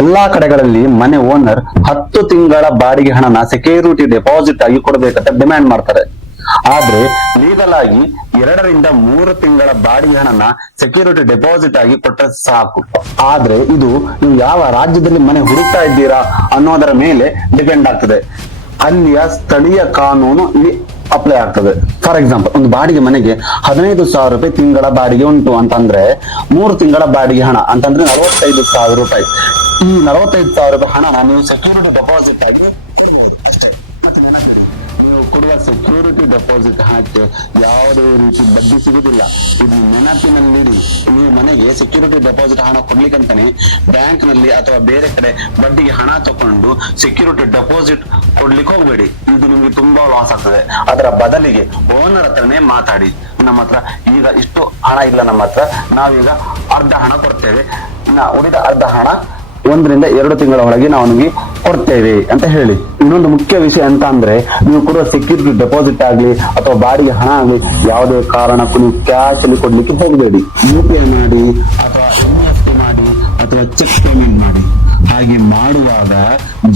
ಎಲ್ಲಾ ಕಡೆಗಳಲ್ಲಿ ಮನೆ ಓನರ್ 10 ತಿಂಗಳ ಬಾಡಿಗೆ ಹಣನ ಸೆಕ್ಯೂರಿಟಿ ಡೆಪಾಸಿಟ್ ಆಗಿ ಕೊಡಬೇಕಂತ ಡಿಮ್ಯಾಂಡ್ ಮಾಡ್ತಾರೆ. ಆದ್ರೆ ಲೀಗಲ್ ಆಗಿ 2 ರಿಂದ 3 ತಿಂಗಳ ಬಾಡಿಗೆ ಹಣನ ಸೆಕ್ಯೂರಿಟಿ ಡೆಪಾಸಿಟ್ ಆಗಿ ಕೊಟ್ಟರೆ ಸಾಕು. ಆದ್ರೆ ಇದು ನೀವು ಯಾವ ರಾಜ್ಯದಲ್ಲಿ ಮನೆ ಹುಡುಕ್ತಾ ಇದ್ದೀರಾ ಅನ್ನೋದರ ಮೇಲೆ ಡಿಪೆಂಡ್ ಆಗ್ತದೆ. ಅಲ್ಲಿಯ ಸ್ಥಳೀಯ ಕಾನೂನು ಇಲ್ಲಿ ಅಪ್ಲೈ ಆಗ್ತದೆ. ಫಾರ್ ಎಕ್ಸಾಂಪಲ್, ಒಂದು ಬಾಡಿಗೆ ಮನೆಗೆ 15,000 ರೂಪಾಯಿ ತಿಂಗಳ ಬಾಡಿಗೆ ಉಂಟು ಅಂತಂದ್ರೆ 3 ತಿಂಗಳ ಬಾಡಿಗೆ ಹಣ ಅಂತಂದ್ರೆ 45,000 ರೂಪಾಯಿ. ಈ 45,000 ರೂಪಾಯಿ ಹಣ ನೀವು ಸೆಕ್ಯೂರಿಟಿ ಡೆಪಾಸಿಟ್ ಆಗಿ ಅಷ್ಟೇ. ನೀವು ಕೊಡುವ ಸೆಕ್ಯೂರಿಟಿ ಡೆಪಾಸಿಟ್ ಹಣಕ್ಕೆ ಯಾವುದೇ ರೀತಿ ಬಡ್ಡಿ ಸಿಗುದಿಲ್ಲ. ಇದು ನೆನಪಿನಲ್ಲಿಡಿ. ನೀವು ಮನೆಗೆ ಸೆಕ್ಯೂರಿಟಿ ಡೆಪಾಸಿಟ್ ಹಣ ಕೊಡ್ಲಿಕ್ಕಂತಾನೆ ಬ್ಯಾಂಕ್ ನಲ್ಲಿ ಅಥವಾ ಬೇರೆ ಕಡೆ ಬಡ್ಡಿಗೆ ಹಣ ತಕೊಂಡು ಸೆಕ್ಯೂರಿಟಿ ಡೆಪಾಸಿಟ್ ಕೊಡ್ಲಿಕ್ಕೆ ಹೋಗ್ಬೇಡಿ. ಇದು ನಿಮ್ಗೆ ತುಂಬಾ ಲಾಸ್ ಆಗ್ತದೆ. ಅದರ ಬದಲಿಗೆ ಓನರ್ ಹತ್ರನೇ ಮಾತಾಡಿ, ನಮ್ಮ ಹತ್ರ ಈಗ ಇಷ್ಟು ಹಣ ಇಲ್ಲ, ನಮ್ಮ ಹತ್ರ ನಾವೀಗ ಅರ್ಧ ಹಣ ಕೊಡ್ತೇವೆ, ಇನ್ನ ಉಳಿದ ಅರ್ಧ ಹಣ 1 ರಿಂದ 2 ತಿಂಗಳ ಒಳಗೆ ನಾವು ನಿಮಗೆ ಕೊಡ್ತೇವೆ ಅಂತ ಹೇಳಿ. ಇನ್ನೊಂದು ಮುಖ್ಯ ವಿಷಯ ಅಂತ ಅಂದ್ರೆ, ನೀವು ಕೊಡುವ ಸೆಕ್ಯೂರಿಟಿ ಡೆಪಾಸಿಟ್ ಆಗ್ಲಿ ಅಥವಾ ಬಾಡಿಗೆ ಹಣ ಆಗ್ಲಿ ಯಾವುದೇ ಕಾರಣಕ್ಕೂ ನೀವು ಕ್ಯಾಶ್ ಅಲ್ಲಿ ಕೊಡ್ಲಿಕ್ಕೆ ಹೋಗಬೇಡಿ. UPI ಮಾಡಿ ಅಥವಾ NEFT ಮಾಡಿ ಅಥವಾ ಚೆಕ್ ಪೇಮೆಂಟ್ ಮಾಡಿ. ಹಾಗೆ ಮಾಡುವಾಗ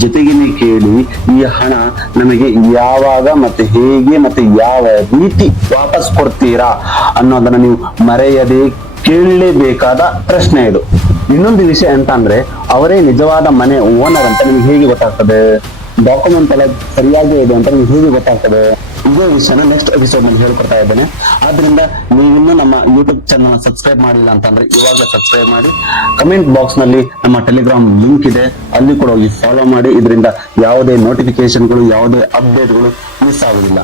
ಜೊತೆಗೇನೆ ಕೇಳಿ, ಈ ಹಣ ನಮಗೆ ಯಾವಾಗ ಮತ್ತೆ ಹೇಗೆ ಮತ್ತೆ ಯಾವ ರೀತಿ ವಾಪಸ್ ಕೊಡ್ತೀರಾ ಅನ್ನೋದನ್ನ ನೀವು ಮರೆಯದೆ ಕೇಳಲೇಬೇಕಾದ ಪ್ರಶ್ನೆ ಇದು. ಇನ್ನೊಂದು ವಿಷಯ ಅಂತ ಅಂದ್ರೆ, ಅವರೇ ನಿಜವಾದ ಮನೆ ಓನರ್ ಅಂತ ನಿಮ್ಗೆ ಹೇಗೆ ಗೊತ್ತಾಗ್ತದೆ? ಡಾಕ್ಯುಮೆಂಟ್ ಎಲ್ಲ ಸರಿಯಾಗಿ ಇದೆ ಅಂತ ನಿಮ್ಗೆ ಹೇಗೆ ಗೊತ್ತಾಗ್ತದೆ? ಇದೇ ವಿಷಯನ ನೆಕ್ಸ್ಟ್ ಎಪಿಸೋಡ್ ನಲ್ಲಿ ಹೇಳ್ಕೊಡ್ತಾ ಇದ್ದೇನೆ. ಆದ್ರಿಂದ ನೀವಿನ್ನೂ ನಮ್ಮ ಯೂಟ್ಯೂಬ್ ಚಾನಲ್ ಸಬ್ಸ್ಕ್ರೈಬ್ ಮಾಡಿಲ್ಲ ಅಂತಂದ್ರೆ ಇವಾಗ ಸಬ್ಸ್ಕ್ರೈಬ್ ಮಾಡಿ. ಕಮೆಂಟ್ ಬಾಕ್ಸ್ ನಲ್ಲಿ ನಮ್ಮ ಟೆಲಿಗ್ರಾಮ್ ಲಿಂಕ್ ಇದೆ, ಅಲ್ಲಿ ಕೂಡ ಹೋಗಿ ಫಾಲೋ ಮಾಡಿ. ಇದರಿಂದ ಯಾವುದೇ ನೋಟಿಫಿಕೇಶನ್ಗಳು ಯಾವುದೇ ಅಪ್ಡೇಟ್ಗಳು ಮಿಸ್ ಆಗುದಿಲ್ಲ.